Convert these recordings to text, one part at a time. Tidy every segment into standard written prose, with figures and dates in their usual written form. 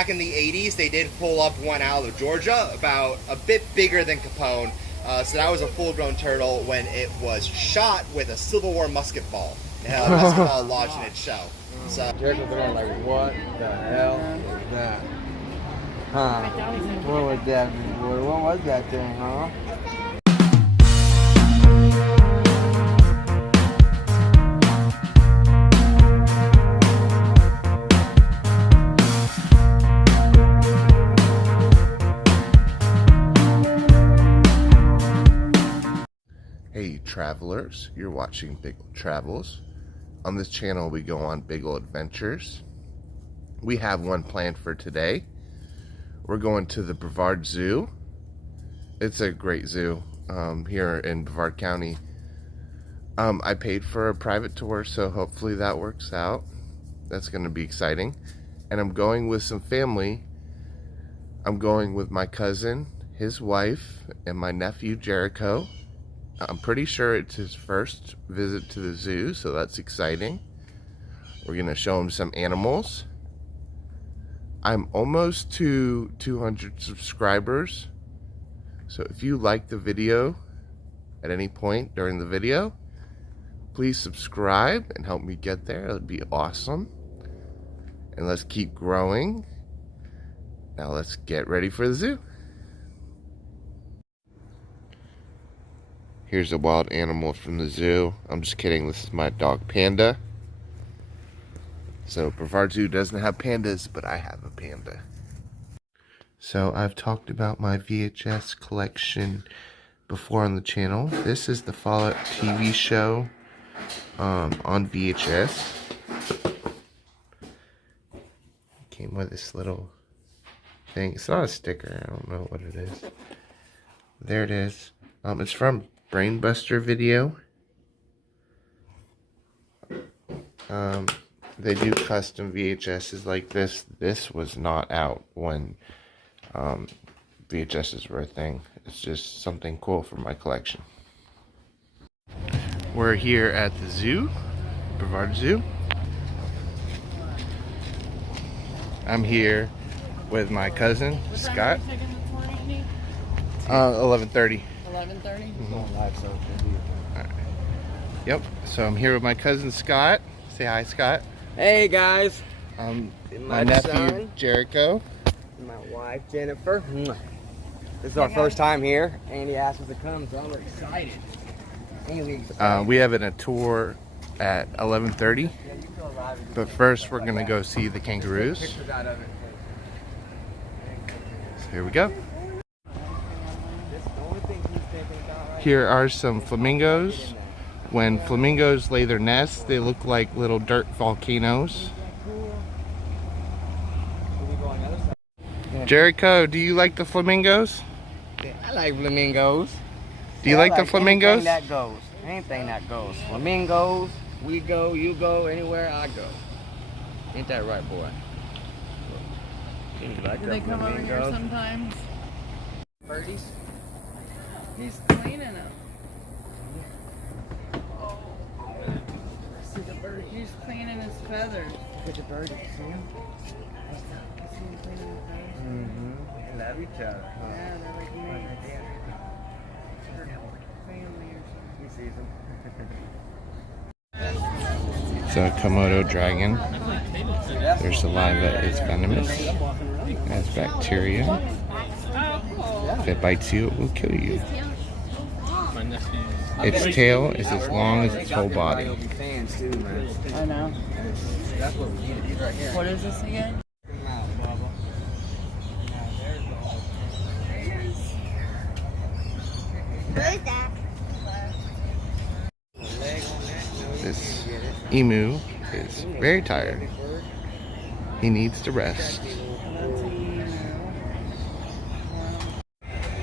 back in the 80s, they did pull up one out of Georgia, about a bit bigger than Capone. So that was a full-grown turtle when it was shot with a Civil War musket ball. It had a musket ball lodged in its shell. So Jericho's going like, what the hell is that? Huh? What was that, boy? What was that thing, huh? Hey travelers, you're watching Big Ol' Travels. On this channel we go on big ol' adventures. We have one planned for today. We're going to the Brevard Zoo. It's a great zoo here in Brevard County. I paid for a private tour, so hopefully that works out. That's going to be exciting. And I'm going with some family. I'm going with my cousin, his wife, and my nephew Jericho. I'm pretty sure it's his first visit to the zoo, so that's exciting. We're gonna show him some animals. I'm almost to 200 subscribers, so if you like the video at any point during the video, please subscribe and help me get there. That'd be awesome. And let's keep growing. Now let's get ready for the zoo. Here's a wild animal from the zoo. I'm just kidding, this is my dog Panda. So Brevard Zoo doesn't have pandas, but I have a panda. So I've talked about my VHS collection before on the channel. This is the Fallout TV show on VHS. Came with this little thing. It's not a sticker, I don't know what it is. There it is. It's from Brainbuster Video. They do custom VHSs like this. This was not out when VHSs were a thing. It's just something cool for my collection. We're here at the zoo, Brevard Zoo. I'm here with my cousin, Scott. 11:30. 11:30. Alright. Yep. So I'm here with my cousin Scott. Say hi, Scott. Hey guys. My nephew son. Jericho. My wife Jennifer. This is our first time here. Andy asked us to come, so I'm excited. We have a tour at 11:30. But first we're gonna go see the kangaroos. So here we go. Here are some flamingos. When flamingos lay their nests, they look like little dirt volcanoes. Jericho, do you like the flamingos? I like flamingos. Do you like the flamingos? Anything that goes. Anything that goes. Flamingos, we go, you go, anywhere I go. Ain't that right, boy? Do they come over here sometimes? Birdies. He's cleaning them. See the bird? He's cleaning his feathers. Look at the birdies, see him? See him cleaning his feathers? Mm-hmm. They love each other. Yeah, they're like mates. Family or something. He sees them. It's a Komodo dragon. Their saliva is venomous. It has bacteria. If it bites you, it will kill you. Its tail is as long as its whole body. I know. What is this again? What is that? This emu is very tired. He needs to rest.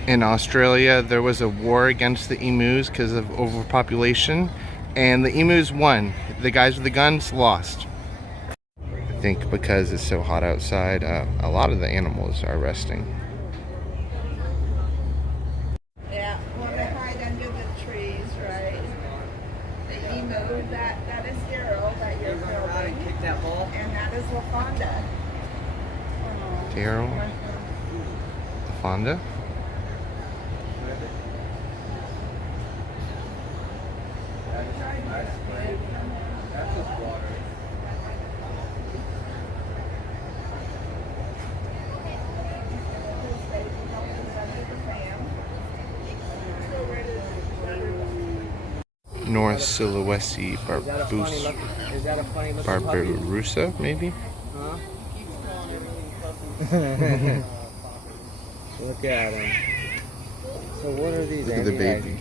In Australia, there was a war against the emus because of overpopulation, and the emus won. The guys with the guns lost. I think because it's so hot outside, a lot of the animals are resting. Yeah, well, they hide under the trees, right? The emu, that is Daryl that you're filming, Kick that ball. and that is LaFonda. Carol. Fonda. North Sulawesi Barbarossa, maybe? Huh? Look at him. So what are these? Look at the baby.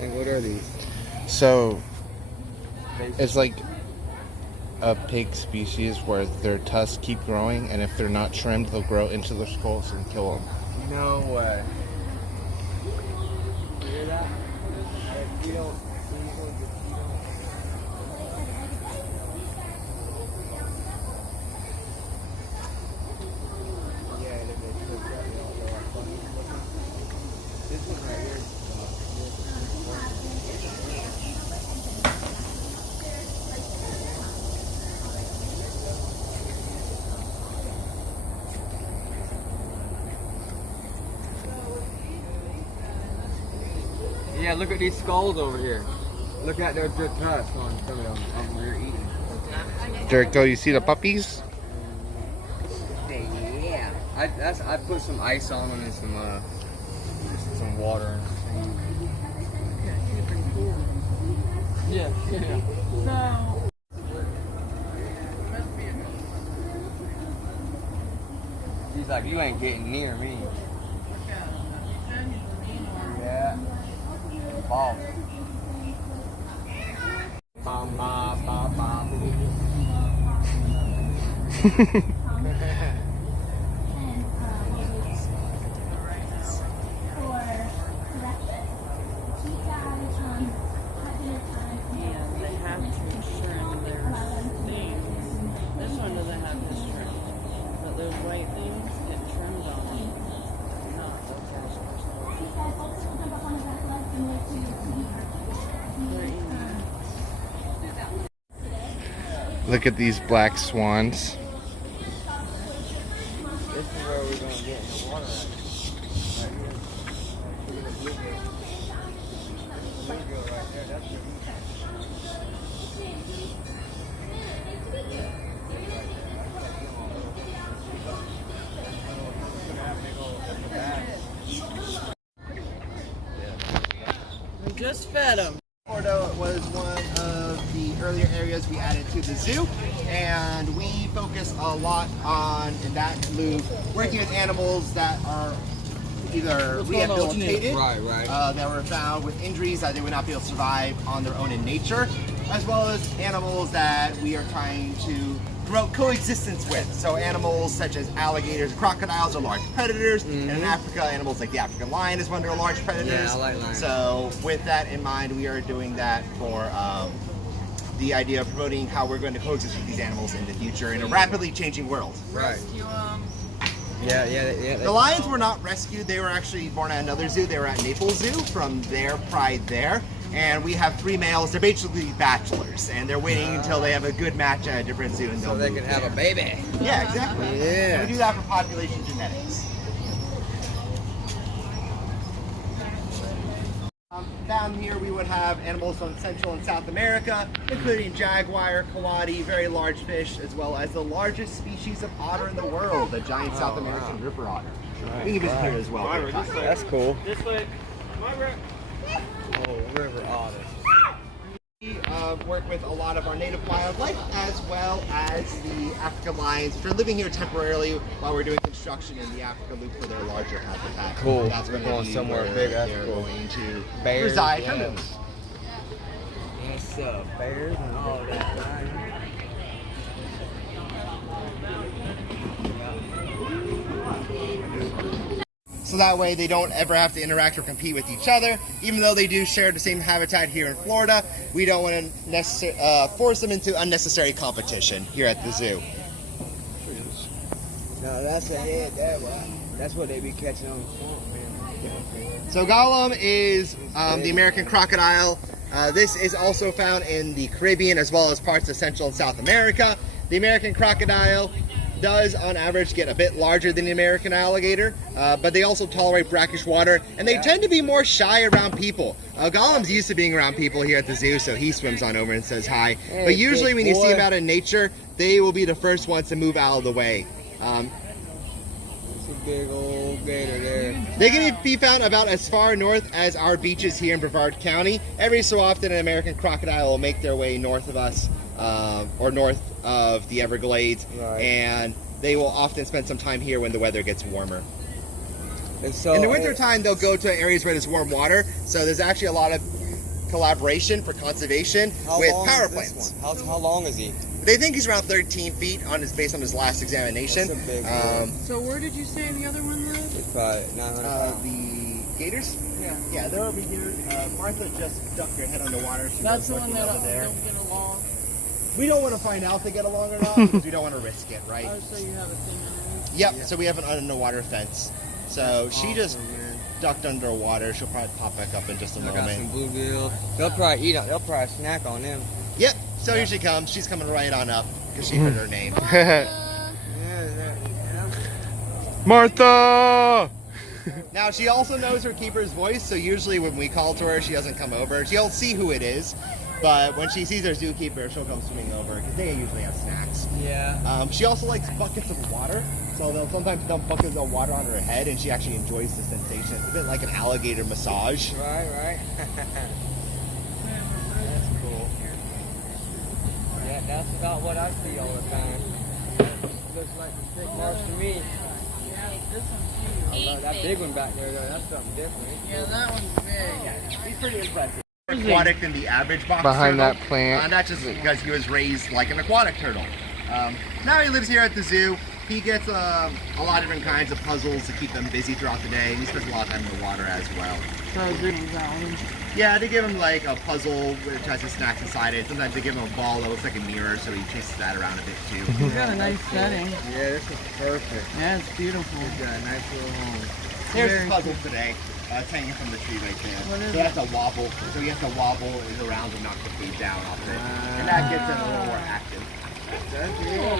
And what are these? So, it's like a pig species where their tusks keep growing, and if they're not trimmed, they'll grow into their skulls and kill them. No way. You hear that? You don't. This one right here. Yeah, look at these skulls over here. Look at their tusks on some of them when we're eating. Jericho, you see the puppies? Yeah. I put some ice on them and some water. Yeah. She's like, you ain't getting near me. Yeah. Ball. Bom, bom, bom, bom. Look at these black swans. This is where we're going to get in the water at. Right here. Look at the bluegill. The bluegill right there, that's your We just fed them. Florida was one of the earlier areas we added to the zoo, and we focus a lot on, in that move, working with animals that are either rehabilitated, that were found with injuries that they would not be able to survive on their own in nature, as well as animals that we are trying to promote coexistence with. So animals such as alligators, crocodiles are large predators, and in Africa, animals like the African lion is one of their large predators. Yeah, I like lions. So with that in mind, we are doing that for the idea of promoting how we're going to coexist with these animals in the future in a rapidly changing world. Right. Yeah. The lions were not rescued. They were actually born at another zoo. They were at Naples Zoo from their pride there. And we have 3 males. They're basically bachelors, and they're waiting until they have a good match at a different zoo, and So they can have a baby. Yeah, exactly. Yeah. And we do that for population genetics. Down here we would have animals from Central and South America, including jaguar, coati, very large fish, as well as the largest species of otter in the world, the giant South American river otter. We can visit here as well. That's cool. This way. Oh, river otter. We work with a lot of our native wildlife, as well as the African lions, which are living here temporarily while we're doing construction in the Africa Loop for their larger habitat. Cool. That's We're going somewhere big. That's they're cool. going to Bears, reside yeah. permanently. What's up, bears and all that. So that way they don't ever have to interact or compete with each other. Even though they do share the same habitat here in Florida, we don't want to force them into unnecessary competition here at the zoo. No, that's a head that way. That's what they be catching on the swamp, man. So Gollum is the American crocodile. This is also found in the Caribbean as well as parts of Central and South America. The American crocodile does on average get a bit larger than the American alligator, but they also tolerate brackish water, and they tend to be more shy around people. Gollum's used to being around people here at the zoo, so he swims on over and says hi. Hey, but usually when you see boy. them out in nature, they will be the first ones to move out of the way. It's a big old gator there. They can be found about as far north as our beaches here in Brevard County. Every so often an American crocodile will make their way north of us, or north of the Everglades, Right. and they will often spend some time here when the weather gets warmer. And so, In the wintertime, they'll go to areas where there's warm water, so there's actually a lot of collaboration for conservation with power plants. How long is he? They think he's around 13 feet based on his last examination. That's a big one. So where did you say the other one lived? It's probably 900 pounds. The gators? Yeah. Yeah, they're over here. Martha just ducked her head underwater. She That's the was one looking that over there. don't get along. We don't want to find out if they get along or not because we don't want to risk it, right? Oh, so you have a thing underneath. Yep, so we have an underwater fence. So she just man. ducked underwater. She'll probably pop back up in just a I got some moment. bluegill. They'll probably eat on. They'll probably snack on them. Yep, so here she comes. She's coming right on up because she heard her name. Martha! Now, she also knows her keeper's voice, so usually when we call to her, she doesn't come over. She'll see who it is, but when she sees her zookeeper, she'll come swimming over because they usually have snacks. Yeah. She also likes buckets of water, so they'll sometimes dump buckets of water on her head, and she actually enjoys the sensation. It's a bit like an alligator massage. Right. That's cool. Yeah, that's about what I see all the time. Looks like the thick marks to me. Yeah, this one's I love that big one back there, though. That's something different. huge. Yeah, that one's big. He's pretty impressive. Aquatic than the average box Behind turtle. that plant. That's just because he was raised like an aquatic turtle. Now he lives here at the zoo. He gets a lot of different kinds of puzzles to keep them busy throughout the day, and he spends a lot of time in the water as well. So big one's that one. Yeah, they give him like a puzzle which has his snacks inside it. Sometimes they give him a ball that looks like a mirror, so he chases that around a bit too. He's got a nice setting. Yeah, this is perfect. Yeah, it's beautiful. He's got a nice little home. Here's Very his puzzle today. It's hanging from the tree right there. What is So that's a wobble. So he has to wobble around and knock the feet down off it. And that gets him a little more active. So cool.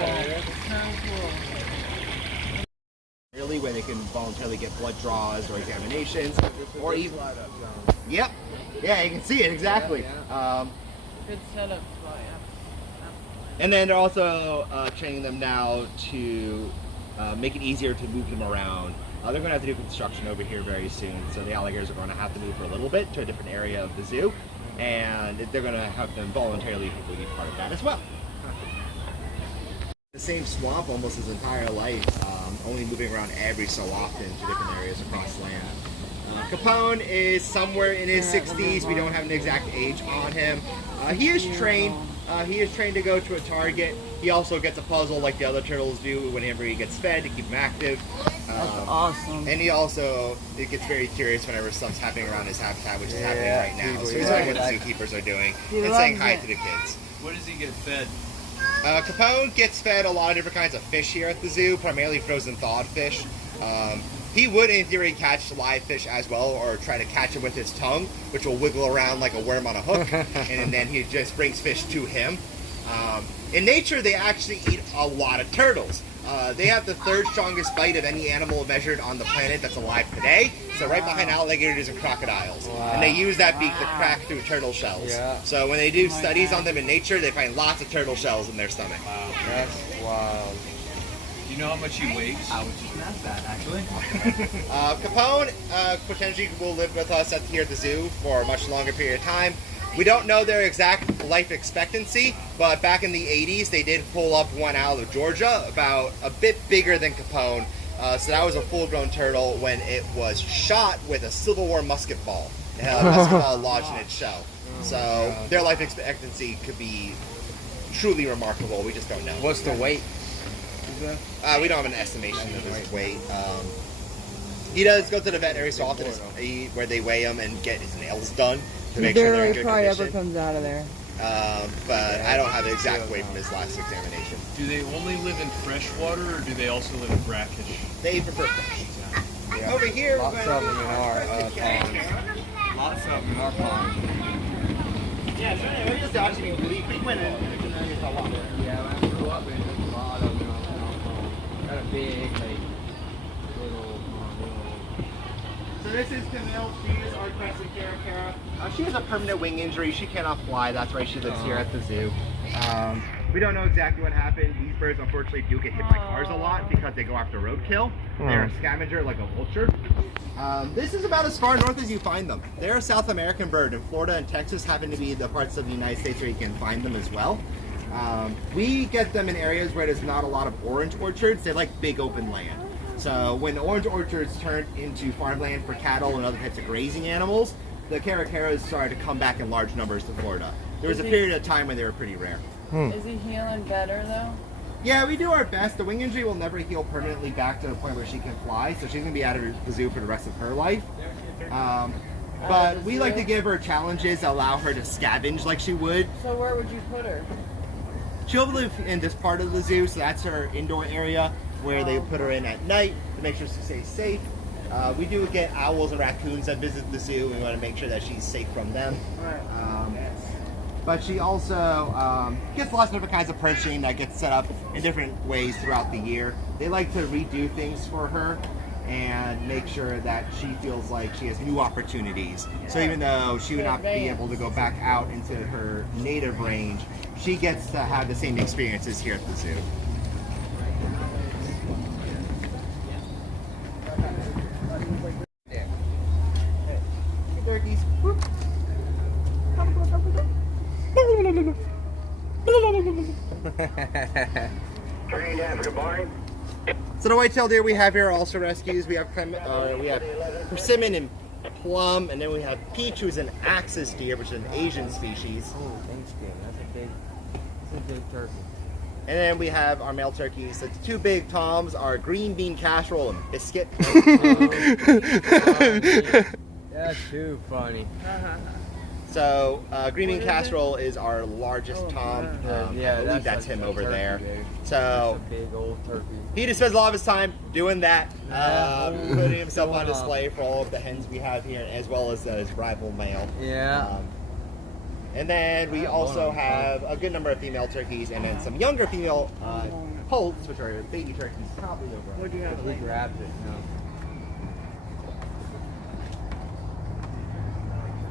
Really, where they can voluntarily get blood draws or examinations, or even. Yep. Yeah, you can see it exactly. Good setup. And then they're also training them now to make it easier to move them around. They're going to have to do construction over here very soon, so the alligators are going to have to move for a little bit to a different area of the zoo, and they're going to have them voluntarily hopefully be part of that as well. The same swamp almost his entire life, only moving around every so often to different areas across land. Capone is somewhere in his 60s. We don't have an exact age on him. He is trained. He is trained to go to a target. He also gets a puzzle like the other turtles do whenever he gets fed to keep him active. That's awesome. And he also gets very curious whenever stuff's happening around his habitat, which is happening right now. So he's yeah. learning what the zookeepers are doing He and saying loves hi it. to the kids. What does he get fed? Capone gets fed a lot of different kinds of fish here at the zoo, primarily frozen thawed fish. He would, in theory, catch live fish as well, or try to catch them with his tongue, which will wiggle around like a worm on a hook, and then he just brings fish to him. In nature, they actually eat a lot of turtles. They have the third strongest bite of any animal measured on the planet that's alive today. So right behind alligators and crocodiles. And they use that beak to crack through turtle shells. Yeah. So when they do studies on them in nature, they find lots of turtle shells in their stomach. Wow. That's wild. Do you know how much he weighs? I was just gonna ask that actually. Capone potentially will live with us here at the zoo for a much longer period of time. We don't know their exact life expectancy, but back in the 80s, they did pull up one out of Georgia, about a bit bigger than Capone. So that was a full-grown turtle when it was shot with a Civil War musket ball. It had a musket ball lodged in its shell. So their life expectancy could be truly remarkable. We just don't know. What's the weight? We don't have an estimation of his weight. He does go to the vet every so often where they weigh him and get his nails done to make sure they're in good condition. comes out of there. But I don't have the exact weight from his last examination. Do they only live in fresh water or do they also live in brackish? They prefer fish. Yeah. Over here, Lots we're of going them in our ponds. Lots of them in our ponds. Yeah, so we're just actually really frequent. Yeah, I grew up in a lot of them in our ponds. big, like little. So this is Camille. She is our crescent Capybara. She has a permanent wing injury. She cannot fly. That's why she lives here at the zoo. We don't know exactly what happened. These birds unfortunately do get hit by cars a lot because they go after roadkill. They're a scavenger like a vulture. This is about as far north as you find them. They're a South American bird, and Florida and Texas happen to be the parts of the United States where you can find them as well. We get them in areas where there's not a lot of orange orchards. They like big open land. So when the orange orchards turned into farmland for cattle and other types of grazing animals, the Capybaras started to come back in large numbers to Florida. There was a period of time when they were pretty rare. Is he healing better though? Yeah, we do our best. The wing injury will never heal permanently back to the point where she can fly, so she's going to be out of the zoo for the rest of her life. But we like to give her challenges that allow her to scavenge like she would. So where would you put her? She'll live in this part of the zoo, so that's her indoor area where they put her in at night to make sure she stays safe. We do get owls and raccoons that visit the zoo. We want to make sure that she's safe from them. But she also gets lots of different kinds of perching that gets set up in different ways throughout the year. They like to redo things for her and make sure that she feels like she has new opportunities. So even though she would not be able to go back out into her native range, she gets to have the same experiences here at the zoo. Turkeys. Trained Africa Barney. So the white-tailed deer we have here are also rescues. We have persimmon and plum, and then we have peach, who's an axis deer, which is an Asian species. Oh, Thanksgiving. That's a big turkey. And then we have our male turkeys. The two big toms are green bean casserole and biscuit. That's too funny. So green bean casserole is our largest tom. Yeah, I believe that's him over turkey, there. Dude. So That's a big old turkey. he just spends a lot of his time doing that, putting himself on display for all of the hens we have here, as well as his rival male. Yeah. And then we also have a good number of female turkeys, and then some younger female poults, which are baby turkeys, probably over. What do you have? He grabbed it. No.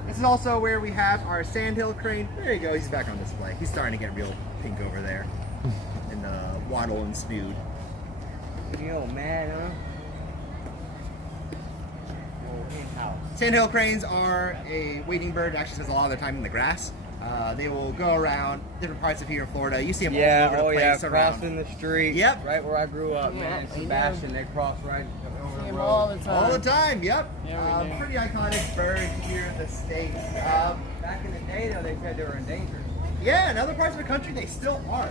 This is also where we have our sandhill crane. There you go, he's back on display. He's starting to get real pink over there. And waddle and spewed. Yo, man, huh? Sandhill cranes are a wading bird. Actually spends a lot of their time in the grass. They will go around different parts of here in Florida. You see them all over the place around. Crossing the street. Yep. Right where I grew up, man. Yeah, Sebastian, they cross right over the him road. all the time. All the time, yep. Yeah, we do. Pretty iconic bird here in the States. Back in the day, though, they said they were endangered. Yeah, in other parts of the country, they still are.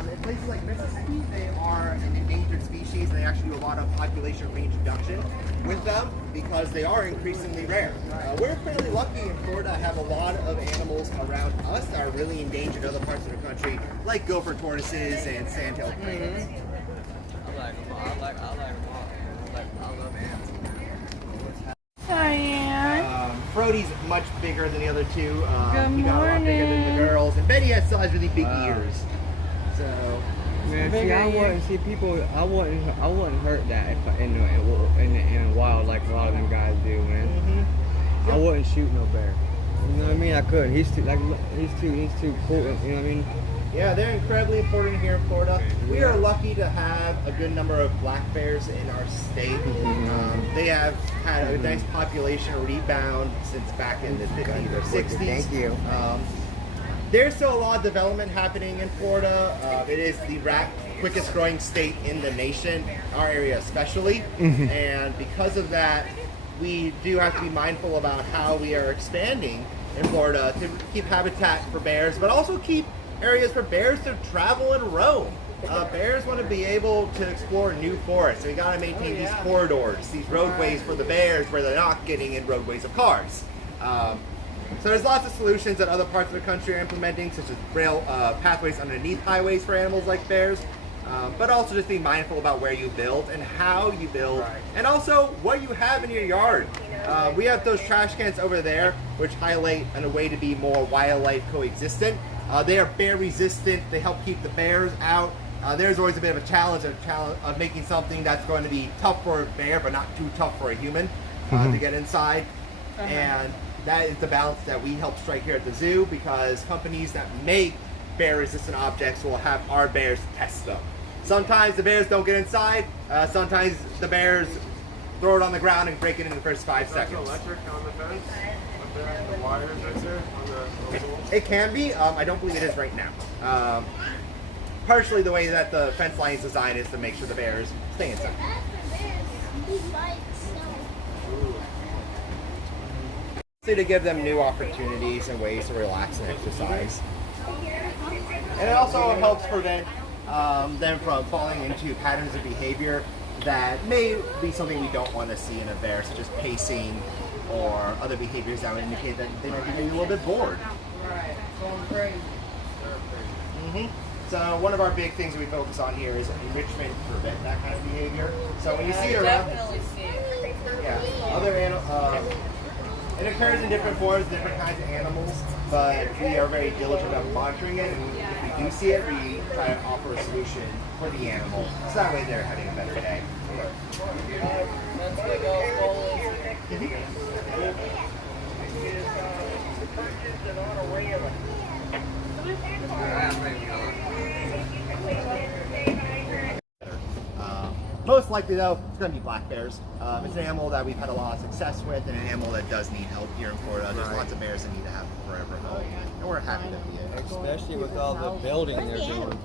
In places like Mississippi, they are an endangered species, and they actually do a lot of population reintroduction with them because they are increasingly rare. We're fairly lucky in Florida to have a lot of animals around us that are really endangered in other parts of the country, like gopher tortoises and sandhill cranes. I like them all. I like them all. I love animals. Diane. Frody's much bigger than the other two. Good He got a lot bigger than the morning. girls, and Betty still has really big ears. So. Man, Bigger I wouldn't see people. I wouldn't hurt that if in the wild like a lot of them guys do, man. I wouldn't shoot no bear. You know what I mean? I couldn't. He's too cool. You know what I mean? Yeah, they're incredibly important here in Florida. We are lucky to have a good number of black bears in our state. They have had a nice population rebound since back in the 50s or 60s. Thank you. There's still a lot of development happening in Florida. It is the quickest growing state in the nation, our area especially. And because of that, we do have to be mindful about how we are expanding in Florida to keep habitat for bears, but also keep areas for bears to travel and roam. Bears want to be able to explore new forests, so we got to maintain these corridors, these roadways for the bears where they're not getting in roadways of cars. So there's lots of solutions that other parts of the country are implementing, such as rail pathways underneath highways for animals like bears, but also just being mindful about where you build and how you build, and also what you have in your yard. We have those trash cans over there, which highlight a way to be more wildlife coexistent. They are bear resistant. They help keep the bears out. There's always a bit of a challenge of making something that's going to be tough for a bear, but not too tough for a human to get inside. And that is the balance that we help strike here at the zoo, because companies that make bear-resistant objects will have our bears test them. Sometimes the bears don't get inside. Sometimes the bears throw it on the ground and break it in the first 5 seconds. Electric on the fence? The wires right there on the It can be. I don't believe it is right now. Partially the way that the fence line is designed is to make sure the bears stay inside. To give them new opportunities and ways to relax and exercise. And it also helps prevent them from falling into patterns of behavior that may be something we don't want to see in a bear, such as pacing or other behaviors that would indicate that they might be maybe a little bit bored. Right, going crazy. So one of our big things we focus on here is enrichment to prevent that kind of behavior. So when you see it around, Definitely see it. yeah, other animals. It occurs in different forms, different kinds of animals, but we are very diligent about monitoring it, and if we do see it, we try to offer a solution for the animal, so that way they're having a better day. That's big old bowl. Most likely though, it's going to be black bears. It's an animal that we've had a lot of success with, and an animal that does need help here in Florida. There's lots of bears that need to have a forever home, and we're happy to be it. Especially with all the building they're doing.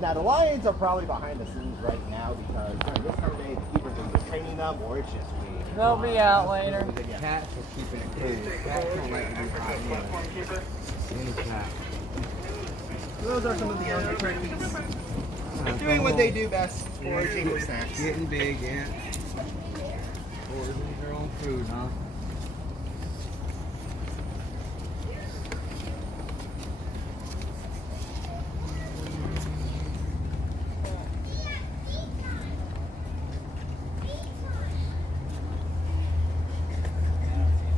Now the lions are probably behind the scenes right now because during this time of day, the keepers are either training them or it's just me. They'll be out later. Cats are keeping it cool. Cats don't like to be hot anyway. Any cat. Those are some of the younger turkeys. Doing what they do best, foraging for snacks. Getting big, yeah. Foraging their own food, huh?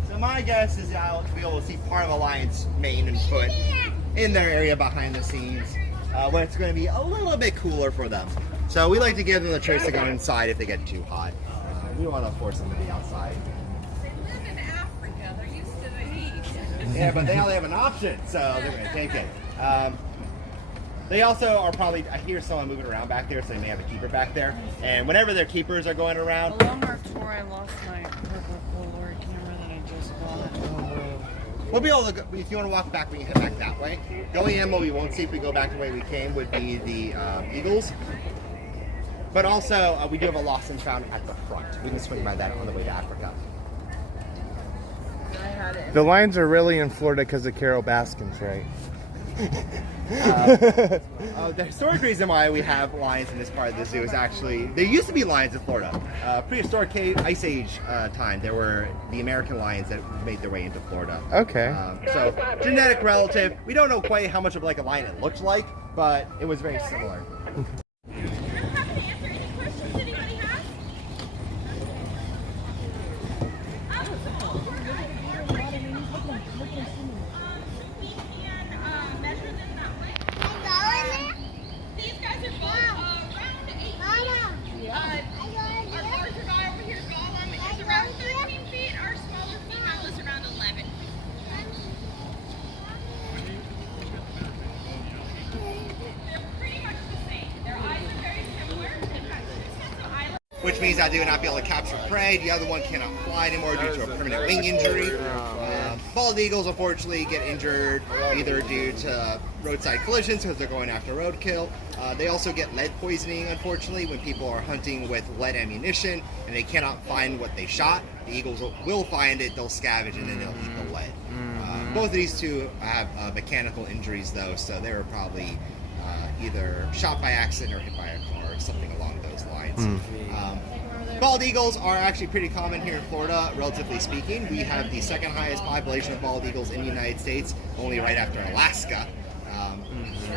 So my guess is I'll be able to see part of a lion's mane and foot in their area behind the scenes. When it's going to be a little bit cooler for them. So we like to give them the choice to go inside if they get too hot. We don't want to force them to be outside. They live in Africa. They're used to the heat. Yeah, but they only have an option, so they're going to take it. They also are probably, I hear someone moving around back there, so they may have a keeper back there. And whenever their keepers are going around... The Walmart tour, I lost my purple Polaroid camera that I just bought. We'll be able to, if you want to walk back, we can head back that way. The only animal we won't see if we go back the way we came would be the eagles. But also, we do have a lost and found at the front. We can swing by that on the way to Africa. I had it. The lions are really in Florida because of Carol Baskins, right? The historic reason why we have lions in this part of the zoo is actually, there used to be lions in Florida. Prehistoric Ice Age time, there were the American lions that made their way into Florida. Okay. So, genetic relative. We don't know quite how much of like a lion it looked like, but it was very similar. Which means that they would not be able to capture prey. The other one cannot fly anymore due to a permanent wing injury. Bald eagles, unfortunately, get injured either due to roadside collisions because they're going after roadkill. They also get lead poisoning, unfortunately, when people are hunting with lead ammunition and they cannot find what they shot. The eagles will find it, they'll scavenge, and then they'll eat the lead. Both of these two have mechanical injuries, though, so they were probably either shot by accident or hit by a car or something along those lines. Bald eagles are actually pretty common here in Florida, relatively speaking. We have the second highest population of bald eagles in the United States, only right after Alaska.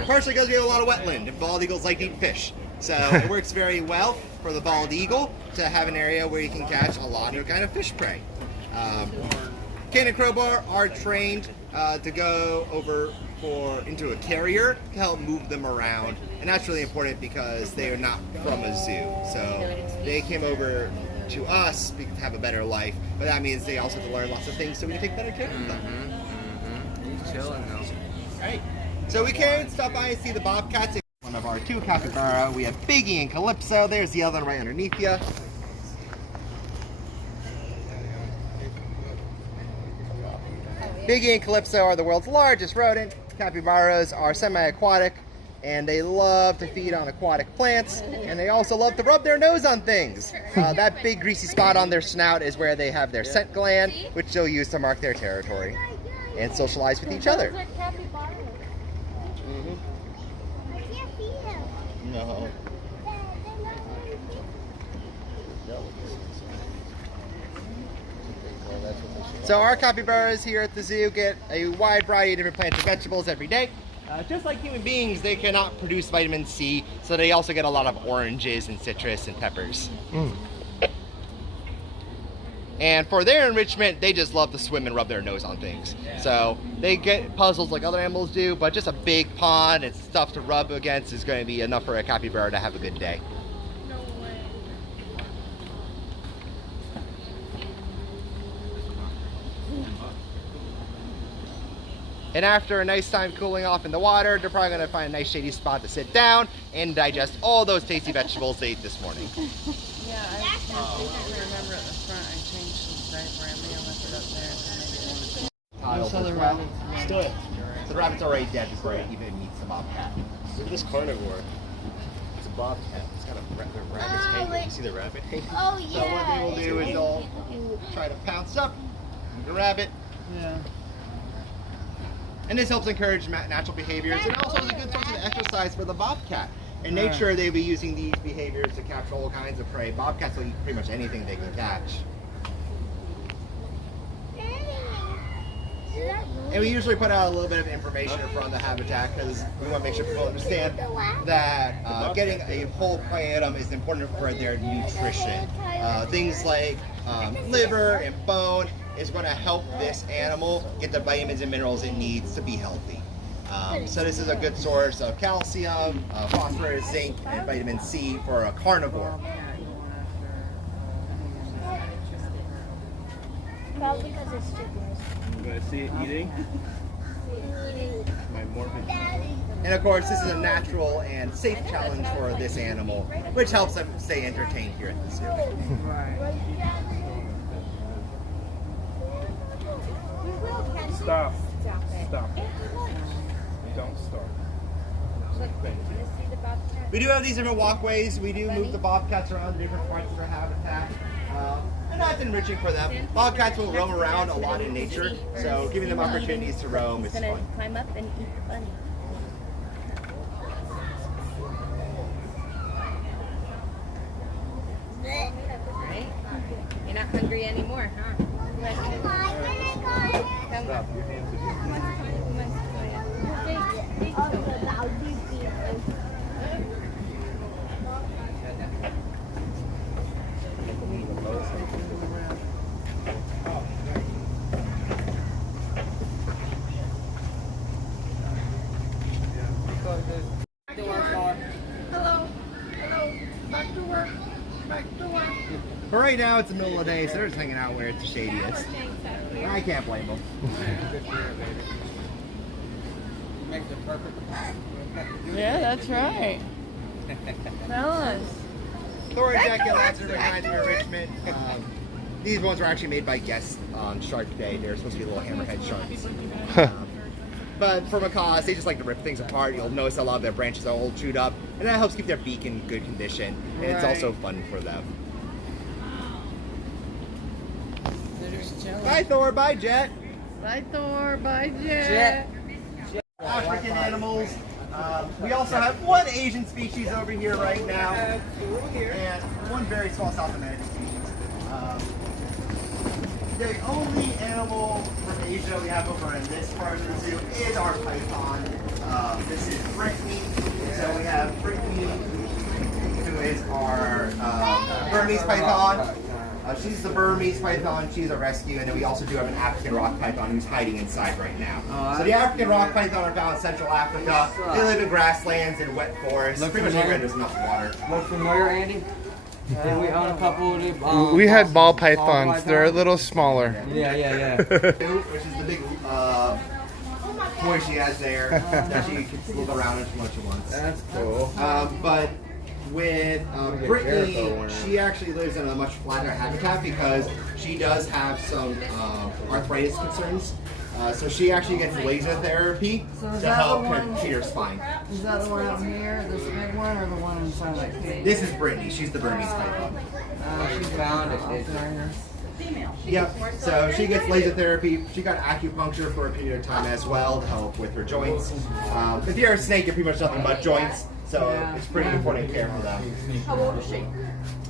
Partially because we have a lot of wetland, and bald eagles like to eat fish. So it works very well for the bald eagle to have an area where you can catch a lot of kind of fish prey. Cane and crowbar are trained to go over into a carrier to help move them around, and that's really important because they are not from a zoo. So they came over to us to have a better life, but that means they also have to learn lots of things so we can take better care of them. He's chilling though. Right. So we can stop by and see the bobcats. One of our 2 capybara. We have Biggie and Calypso. There's the other one right underneath you. Biggie and Calypso are the world's largest rodent. Capybaras are semi-aquatic, and they love to feed on aquatic plants, and they also love to rub their nose on things. That big greasy spot on their snout is where they have their scent gland, which they'll use to mark their territory and socialize with each other. No. So our capybaras here at the zoo get a wide variety of different plants and vegetables every day. Just like human beings, they cannot produce vitamin C, so they also get a lot of oranges and citrus and peppers. And for their enrichment, they just love to swim and rub their nose on things. So they get puzzles like other animals do, but just a big pond and stuff to rub against is going to be enough for a capybara to have a good day. And after a nice time cooling off in the water, they're probably going to find a nice shady spot to sit down and digest all those tasty vegetables they ate this morning. Yeah, I didn't remember at the front. I changed some diaper. I may have left it up there. Tiles as well. Still it. So the rabbit's already dead before it even meets the bobcat. Look at this carnivore. It's a bobcat. It's got a rabbit's hanging. You see the rabbit hanging? Oh, So what they will do is they'll try to pounce up the rabbit. Yeah. And this helps encourage natural behaviors, and also is a good source of exercise for the bobcat. In nature, they'll be using these behaviors to capture all kinds of prey. Bobcats will eat pretty much anything they can catch. And we usually put out a little bit of information in front of the habitat because we want to make sure people understand that getting a whole prey item is important for their nutrition. Things like liver and bone is going to help this animal get the vitamins and minerals it needs to be healthy. So this is a good source of calcium, phosphorus, zinc, and vitamin C for a carnivore. Probably because it's chickens. You guys see it eating? My morbid. And of course, this is a natural and safe challenge for this animal, which helps them stay entertained here at the zoo. Stop. Stop. Don't start. We do have these different walkways. We do move the bobcats around different parts of their habitat. And that's enriching for them. Bobcats will roam around a lot in nature, so giving them opportunities to roam is fun. Climb up and eat the bunny. Right? You're not hungry anymore, huh? Come Stop. Your hands are But right now, it's the middle of the day, so they're just hanging out where it's the shadiest. I can't blame them. Makes it perfect. Yeah, that's right. Fellas. Thor and Jack and lots of different kinds of enrichment. These ones were actually made by guests on Shark Day. They're supposed to be little hammerhead sharks. But for macaws, they just like to rip things apart. You'll notice a lot of their branches are all chewed up, and that helps keep their beak in good condition. And it's also fun for them. Bye, Thor. Bye, Jet. Bye, Thor. Bye, Jet. African animals. We also have one Asian species over here right now, and one very small South American species. The only animal from Asia we have over in this part of the zoo is our python. This is Brittany. So we have Brittany, who is our Burmese python. She's the Burmese python. She's a rescue, and then we also do have an African rock python who's hiding inside right now. So the African rock python are found in Central Africa. They live in grasslands and wet forests. Pretty much anywhere there's enough water. Look familiar, Andy? Did we own a couple of the, We had ball pythons. They're a little smaller. Yeah. Which is the big toy she has there that she can look around if she wants. That's cool. But with Brittany, she actually lives in a much flatter habitat because she does have some arthritis concerns. So she actually gets laser therapy to help her treat her spine. Is that the one out here, this big one, or the one inside that cage? This is Brittany. She's the Burmese python. She found it. Yep. So she gets laser therapy. She got acupuncture for a period of time as well to help with her joints. If you're a snake, you're pretty much nothing but joints. So it's pretty important care for them. How old is she?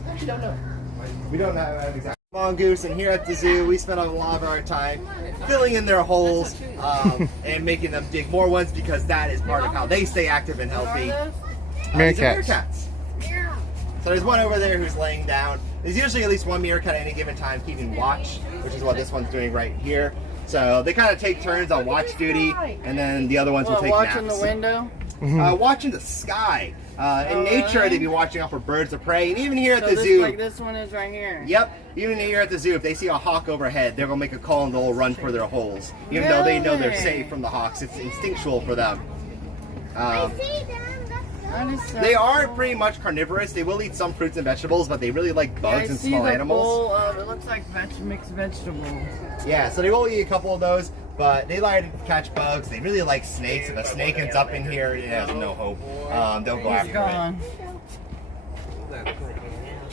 Actually, don't know. We don't have exactly. Mongoose, and here at the zoo, we spend a lot of our time filling in their holes and making them dig more ones because that is part of how they stay active and healthy. Meerkats. So there's one over there who's laying down. There's usually at least one meerkat at any given time keeping watch, which is what this one's doing right here. So they kind of take turns on watch duty, and then the other ones will take naps. Watching the window? Watching the sky. In nature, they'd be watching out for birds of prey, and even here at the zoo. Like this one is right here. Yep. Even here at the zoo, if they see a hawk overhead, they're gonna make a call and they'll run for their holes, even though they know they're safe from the hawks. It's instinctual for them. They are pretty much carnivorous. They will eat some fruits and vegetables, but they really like bugs and small animals. It looks like mixed vegetables. Yeah, so they will eat a couple of those, but they like to catch bugs. They really like snakes. If a snake ends up in here, it has no hope. They'll go after it.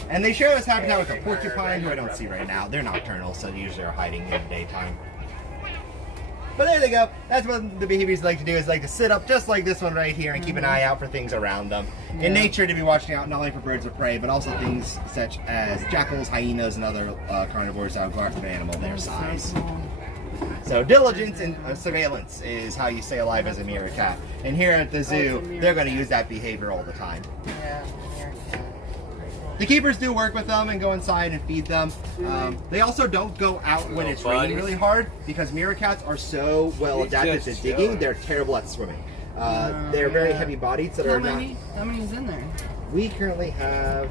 And they share this habitat with a porcupine, who I don't see right now. They're nocturnal, so they usually are hiding in the daytime. But there they go. That's what the behaviors like to do, is like to sit up just like this one right here and keep an eye out for things around them. In nature, to be watching out not only for birds of prey, but also things such as jackals, hyenas, and other carnivores that would go after an animal their size. So diligence and surveillance is how you stay alive as a meerkat. And here at the zoo, they're going to use that behavior all the time. Yeah. The keepers do work with them and go inside and feed them. They also don't go out when it's raining really hard because meerkats are so well adapted to digging. They're terrible at swimming. They're very heavy bodied, so they're not. How many's in there? We currently have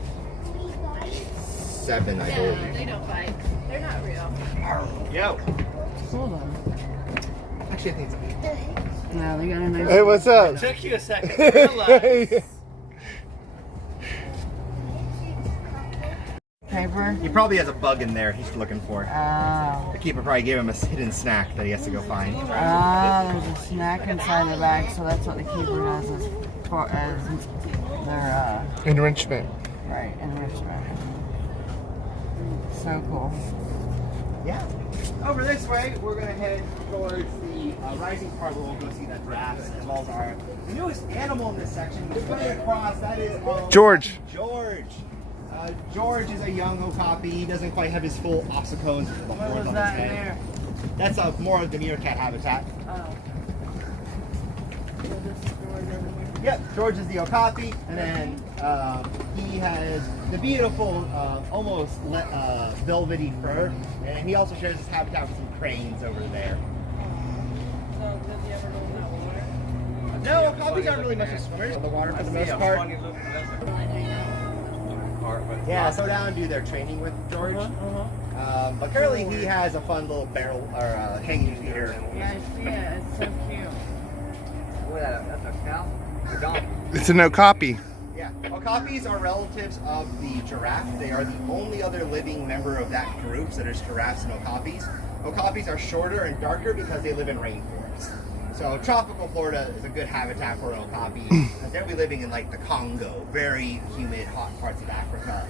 7, I believe. They don't bite. They're not real. Yo. Hold on. Actually, I think it's No, they got a nice. Hey, what's up? It took you a second to realize. Paper? He probably has a bug in there he's looking for. Oh. The keeper probably gave him a hidden snack that he has to go find. There's a snack inside the bag, so that's what the keeper has as their, Enrichment. right, enrichment. So cool. Yeah. Over this way, we're going to head towards the rising part where we'll go see the giraffes as well as our newest animal in this section. We're going across, that is George. George. George is a young Okapi. He doesn't quite have his full ossicones with the horns on his head. That's more of the meerkat habitat. Oh. Yep, George is the Okapi, and then he has the beautiful, almost velvety fur, and he also shares his habitat with some cranes over there. So, does he ever go in that water? No, Okapis aren't really much of swimmers in the water for the most part. Yeah, so down and do their training with George. But currently he has a fun little barrel or hanging feeder. Yeah, I see it. It's so cute. What, that's a cow? A donkey? It's an Okapi. Yeah, Okapis are relatives of the giraffe. They are the only other living member of that group, so there's giraffes and Okapis. Okapis are shorter and darker because they live in rainforests. So tropical Florida is a good habitat for an Okapi. They'll be living in like the Congo, very humid, hot parts of Africa.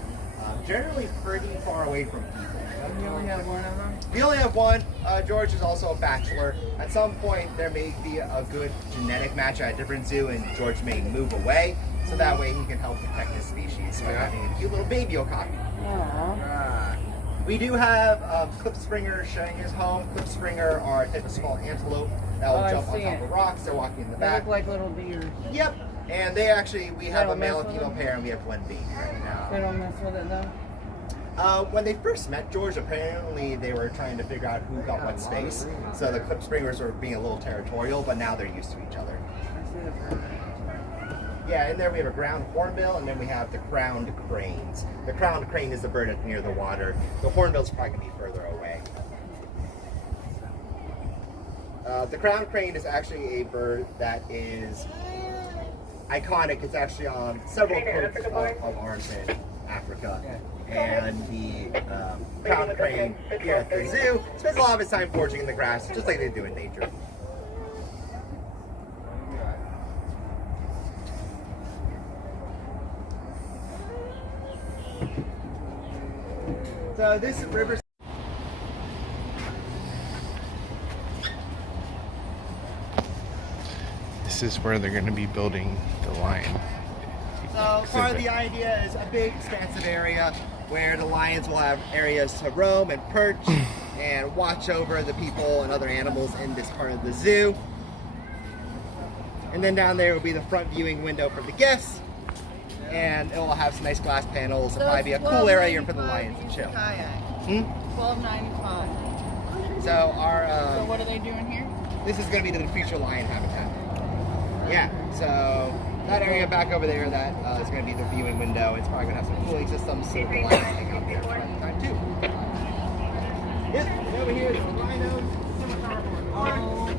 Generally pretty far away from people. You only have one of them? We only have one. George is also a bachelor. At some point, there may be a good genetic match at a different zoo, and George may move away, so that way he can help protect his species by having a cute little baby Okapi. Aww. We do have Klipspringer sharing his home. Klipspringer are a type of small antelope that will jump on top of rocks. They're walking in the They back. look like little deers. Yep. And they actually, we have a don't male mess and with female them? pair, and we have one baby right now. They don't mess with it though? When they first met George, apparently they were trying to figure out who got what space. So the Clip Springers were being a little territorial, but now they're used to each other. Yeah, and there we have a ground hornbill, and then we have the crowned cranes. The crowned crane is the bird that's near the water. The hornbill's probably going to be further away. The crowned crane is actually a bird that is iconic. It's actually on several coats of arms in Africa. And the crowned crane here at the zoo spends a lot of its time foraging in the grass, just like they do in nature. So this river. This is where they're going to be building the lion. So part of the idea is a big expansive area where the lions will have areas to roam and perch and watch over the people and other animals in this part of the zoo. And then down there will be the front viewing window for the guests. And it will have some nice glass panels and probably be a cool area for the lions to chill. $12.95. So our So what are they doing here? this is going to be the future lion habitat. Yeah, so that area back over there that is going to be the viewing window. It's probably going to have some cooling systems so the lions hang out there at the time too. Yep, and over here is the rhinos. Oh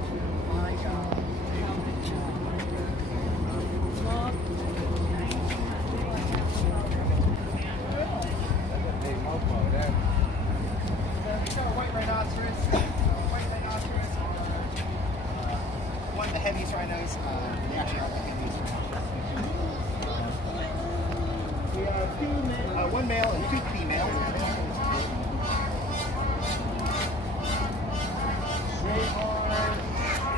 my god. White rhinoceros. One of the heaviest rhinos. They actually are the heaviest rhinos. We have one male and 2 females.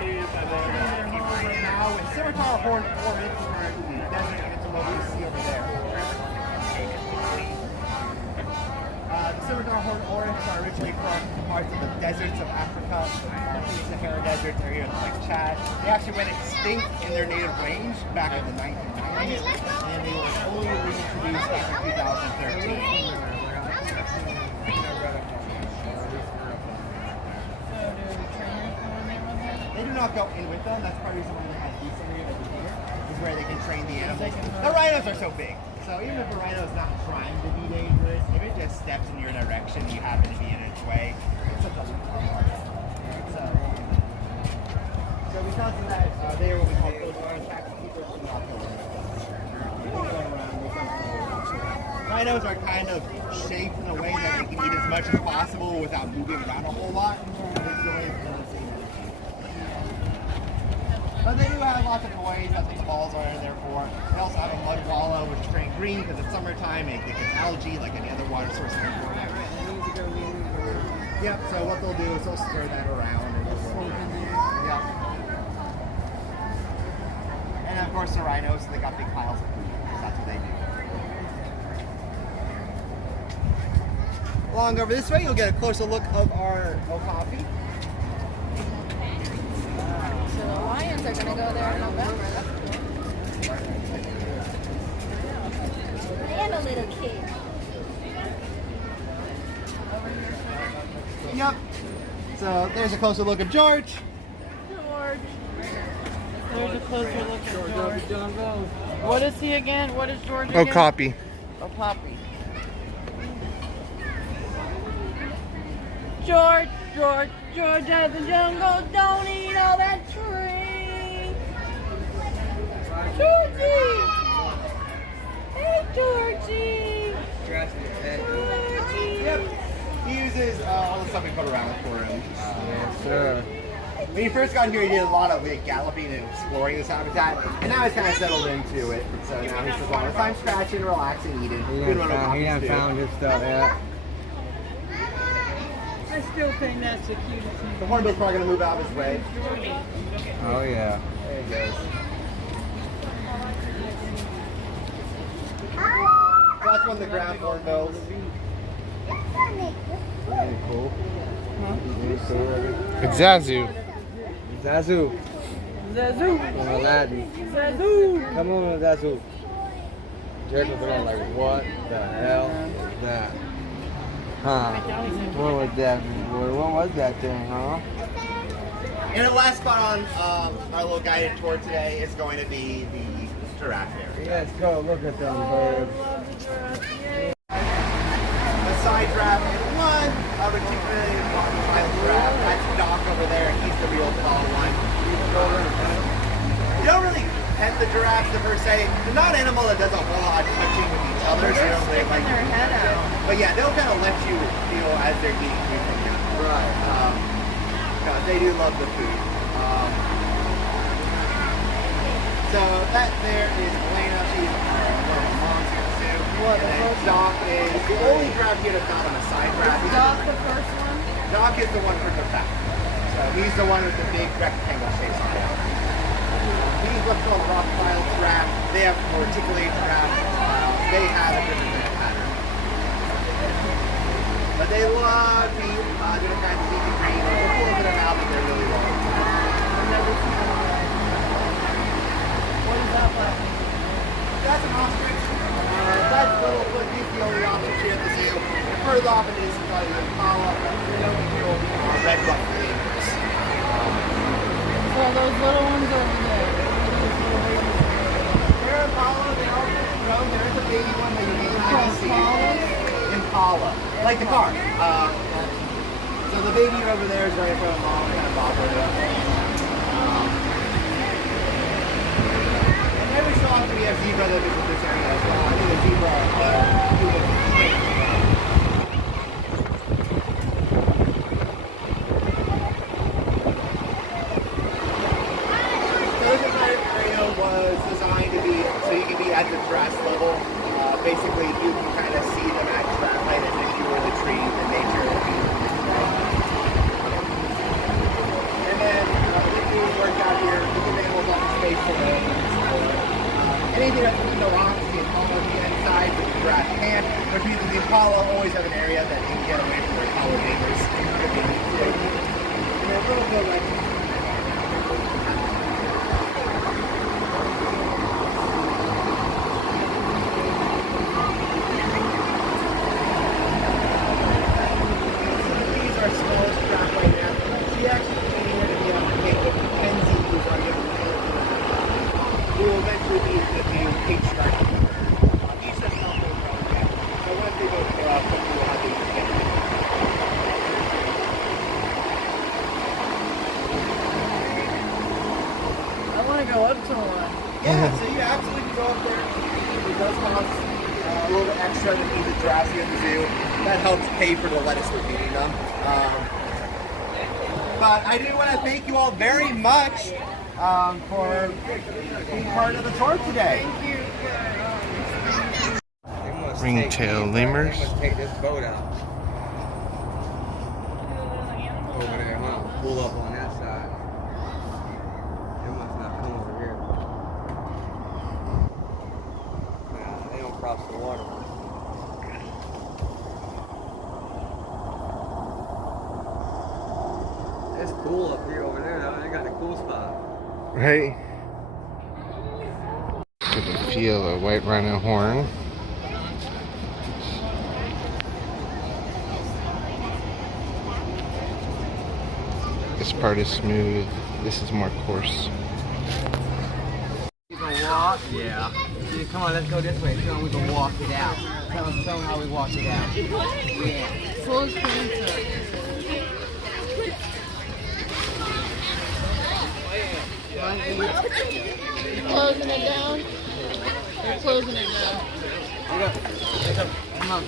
They are right now with scimitar horned oryx are the desert antelope you see over there. The scimitar horned oryx are originally from parts of the deserts of Africa, the Sahara deserts, areas like Chad. They actually went extinct in their native range back in the 1990s, and they were only reintroduced after 2013. They do not go in with them. That's part of the reason why they have these areas over here, is where they can train the animals. The rhinos are so big, so even if a rhino is not trying to be dangerous, if it just steps in your direction, you happen to be in its way, it's such a so because of that, they are what we call those tracks. People do not go around. Rhinos are kind of shaped in a way that they can eat as much as possible without moving around a whole lot. But they do have lots of toys, that's what the balls are in there for. They also have a mud wallow, which is turning green because it's summertime and it gets algae like any other water source in the world. Yep, so what they'll do is they'll stir that around. Yep. And of course the rhinos, they got big piles of food, because that's what they do. Along over this way, you'll get a closer look of our Okapi. So the lions are going to go there in November. That's cool. And a little kid. Yep. So there's a closer look of George. There's a closer look at George. What is he again? What is George again? Okapi. Okapi. George out of the jungle, don't eat all that tree. Georgie! Hey, Georgie! Georgie! Yep. He uses all the stuff we put around for him. Yes, sir. When he first got here, he did a lot of galloping and exploring this habitat, and now he's kind of settled into it. So now he's just a lot of time scratching, relaxing, eating. He done found his stuff, yeah. I still think that's the cutest thing. The hornbill's probably going to move out of his way. Oh, yeah. There he goes. So that's one of the ground hornbills. Really cool. It's Zazu. Zazu. Zazu! From Aladdin. Zazu! Come on, Zazu. Jericho's going like, what the hell is that? Huh. What was that? What was that thing, huh? And the last spot on our little guided tour today is going to be the giraffe area. Let's go look at them birds. The side giraffe is one particularly wild giraffe. That's Doc over there. He's the real tall one. You don't really pet the giraffes per se. They're not an animal that does a whole lot of touching with each other. So they don't really like their head out. But yeah, they'll kind of let you feel as they're eating food from you. Right. Because they do love the food. So that there is Elena. She's our monster zoo. What, And the then first Doc is the only giraffe here that's not on a side giraffe. Is Doc the first one? Doc is the one from the back. So he's the one with the big rectangle shaped tail. He's what's called Reptiles giraffe. They have more articulated giraffe. They have a different pattern. But they love the different kinds of leafy green. They're full of their mouth and they're really long. I've never seen one. What is that like? That's an ostrich. That's Littlefoot. He's the only ostrich here at the zoo. And further off it is probably the Impala. And over here will be red buffalo lemurs. So those little ones over there. They're Impala. They are grown. There's a baby one that you usually see. Impala. Like the car. So the baby over there is right from mom. Kind of bobbling up. And every so often we have zebra that visit this area as well. I think the zebra So this entire area was designed to be so you can be at the grass level. Basically, you can kind of see them at giraffe height as if you were the tree, the nature of the And then we worked out here, we can enable lots of space to live. Anything that's within the rocks, the Impala on the inside, but the giraffe can't, which means that the Impala always have an area that they can get away from their Impala neighbors if they need to. And a little bit like Go up to one. yeah, so you absolutely can go up there. It does cost a little bit extra to feed the giraffes here at the zoo. That helps pay for the lettuce we're feeding them. But I do want to thank you all very much for being part of the tour today. Ringtail lemurs. They must take this boat out. Over there, huh? Pull up on that side. They must not come over here. Nah, they don't cross the water. It's cool up here over there, though. They got a cool spot. Right? Get a feel of white rhino horn. This part is smooth. This is more coarse. You gonna walk? Yeah. Come on, let's go this way. Tell them we can walk it out. Tell them how we walk it out. Yeah. Full screen set. Closing it down. They're closing it down. Come on.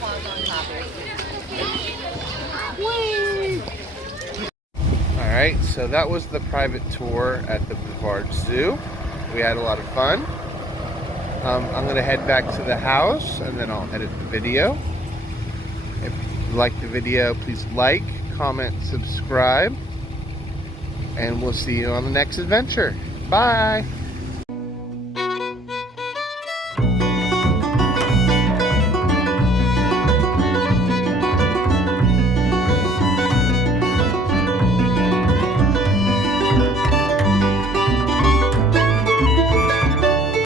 Whee! Alright, so that was the private tour at the Brevard Zoo. We had a lot of fun. I'm going to head back to the house and then I'll edit the video. If you like the video, please like, comment, subscribe, and we'll see you on the next adventure. Bye!